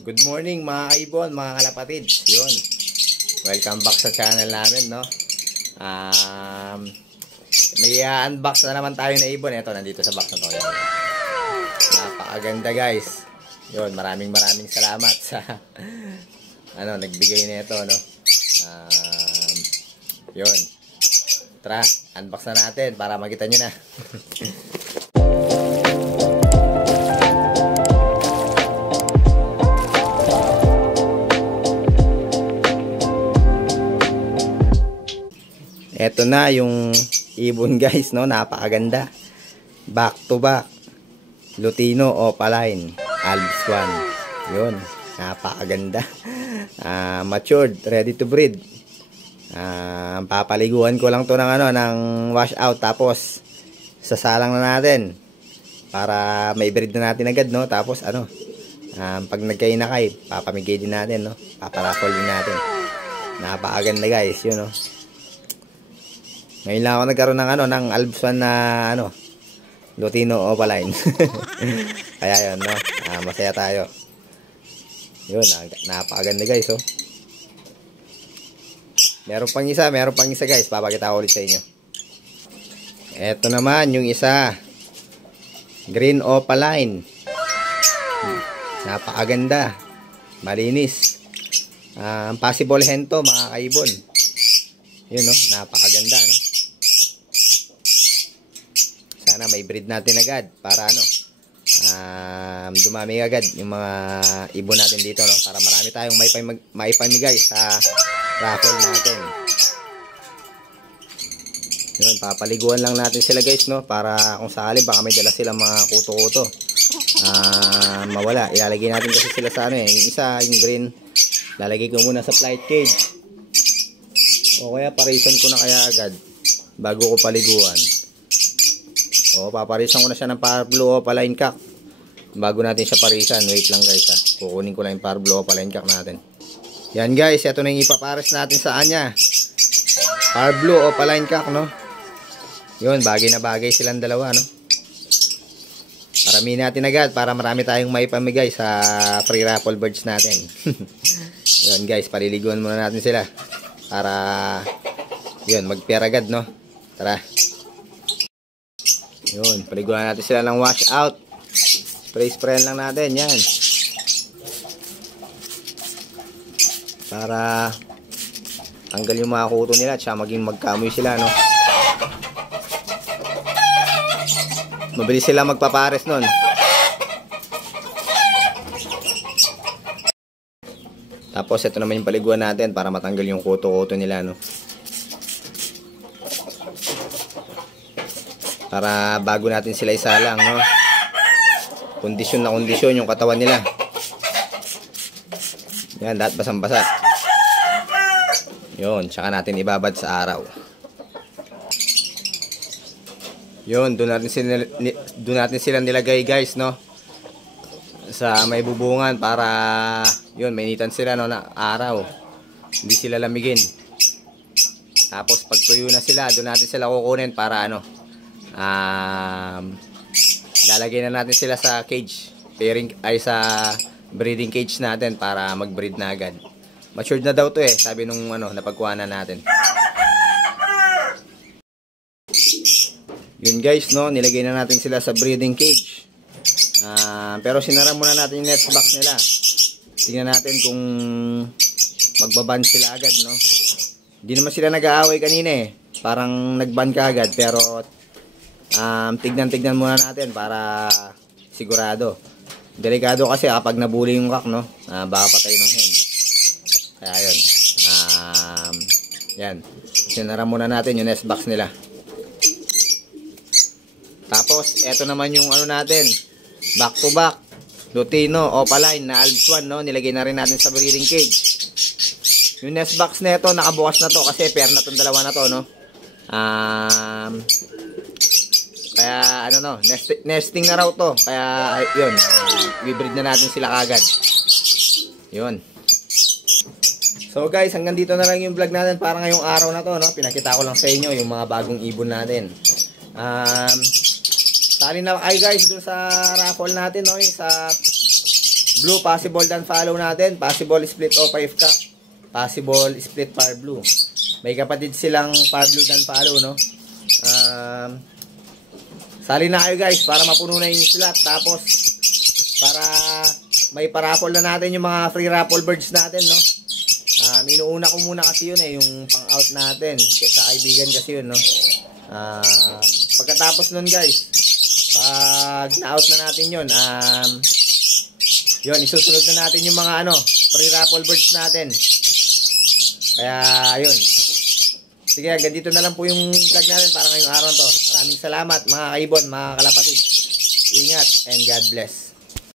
Good morning mga kaibon, mga kalapatid. Yun. Welcome back sa channel namin, no? May unbox na naman tayo na ibon. Ito, nandito sa box na to. Yan. Napakaganda, guys. Yun, maraming salamat sa nagbigay nito, no? Yun. Tara, unbox na natin para makita nyo na. Eto na yung ibon, guys, no? Napakaganda. Back to back. Lutino Opaline Alps 1. Yun, napakaganda. Matured, ready to breed. Papaliguan ko lang to ng wash out, tapos sasalang na natin para may breed na natin agad, no? Tapos pag nagkainakay, papamigay din natin, no? Paparapol din natin. Napakaganda, guys, yun, no? Ngayon lang ako nagkaroon ng Alps 1 na Lutino Opaline. Kaya yun, no? Masaya tayo. Yun, napakaganda, guys, oh. Meron pang isa, guys. Papakita ko ulit sa inyo. Eto naman yung isa. Green Opaline. Napakaganda. Malinis. Possible hen to, mga kaibon. Yun, no? Napakaganda, no? Sana may breed natin agad para dumami agad yung mga ibon natin dito, no? Para marami tayong maipamigay sa raffle natin. Yun, papaliguan lang natin sila, guys, no? Para kung sakali baka may dala silang mga kuto-kuto, mawala. Ilalagay natin kasi sila sa yung isa, yung green, lalagay ko muna sa flight cage. O kaya parisan ko na kaya agad bago ko paliguan. O paparisan ko na siya ng Parblu Opaline Cock bago natin siya parisan. Wait lang, guys, ha. Kukunin ko lang yung Parblu Opaline Cock natin. Yan, guys, ito na yung ipapares natin sa kanya. Parblu Opaline Cock, no? Yun, bagay na bagay silang dalawa, no? Paramihin natin agad para marami tayong maipamigay sa free raffle birds natin. Yun, guys, paliliguan muna natin sila para yun, mag-pair agad, no? Tara. Yun, paliguan natin sila ng wash out. Spray lang natin, yan. Para tanggal yung mga kuto nila at maging magkamoy sila, no? Mabilis sila magpapares nun. Tapos ito naman yung paliguan natin para matanggal yung kuto-kuto nila, no? Para bago natin sila isalang, no? Kondisyon na kondisyon yung katawan nila. Yan, lahat basang-basa. Yun, tsaka natin ibabad sa araw. Yun, doon natin sila nilagay, guys, no? Sa may bubungan para yun, mainitan sila, no, na araw. Hindi sila lamigin. Tapos pag tuyo na sila, doon natin sila kukunin para lalagay na natin sila sa cage. Pairing ay sa breeding cage natin para mag-breed na agad. Matured na daw to, sabi nung napagkuhanan natin. Yun, guys, no, nilagay na natin sila sa breeding cage. Pero sinara muna natin yung nest box nila. Tingnan natin kung magbaban sila agad, no? Hindi naman sila nag-aaway kanina, parang nagban ka agad, pero tignan muna natin para sigurado. Delikado kasi kapag nabuli yung cock, no? Baka patay ng hen. Kaya yun. Yan. Sinara muna natin yung nest box nila. Tapos, eto naman yung natin. Back to back. Lutino Opaline na Alps 1, no? Nilagay na rin natin sa breeding cage. Yung nest box na ito, nakabukas na to kasi pair na tong dalawa na to, no? Kaya nesting na raw to. Kaya yun, i-breed na natin sila kagad. Yun. So, guys, hanggang dito na lang yung vlog natin para ngayong araw na to, no? Pinakita ko lang sa inyo yung mga bagong ibon natin. Tali na kayo, guys, dun sa raffle natin, no? Sa Blue, possible dan follow natin. Possible split O5 ka. Possible split far blue. May kapatid silang far blue dan follow, no? Sali na kayo guys para mapuno na yung slot. Tapos, para may paraffle na natin yung mga free raffle birds natin, no? Inuuna ko muna kasi yun yung pang-out natin. Sa kaibigan kasi yun, no? Pagkatapos nun guys, pag na-out na natin yun, yun, isusunod na natin yung mga free raffle birds natin. Kaya, ayun. Sige, hanggang dito na lang po yung vlog natin para ngayong araw to. Maraming salamat mga kaibon, mga kalapatid. Ingat and God bless.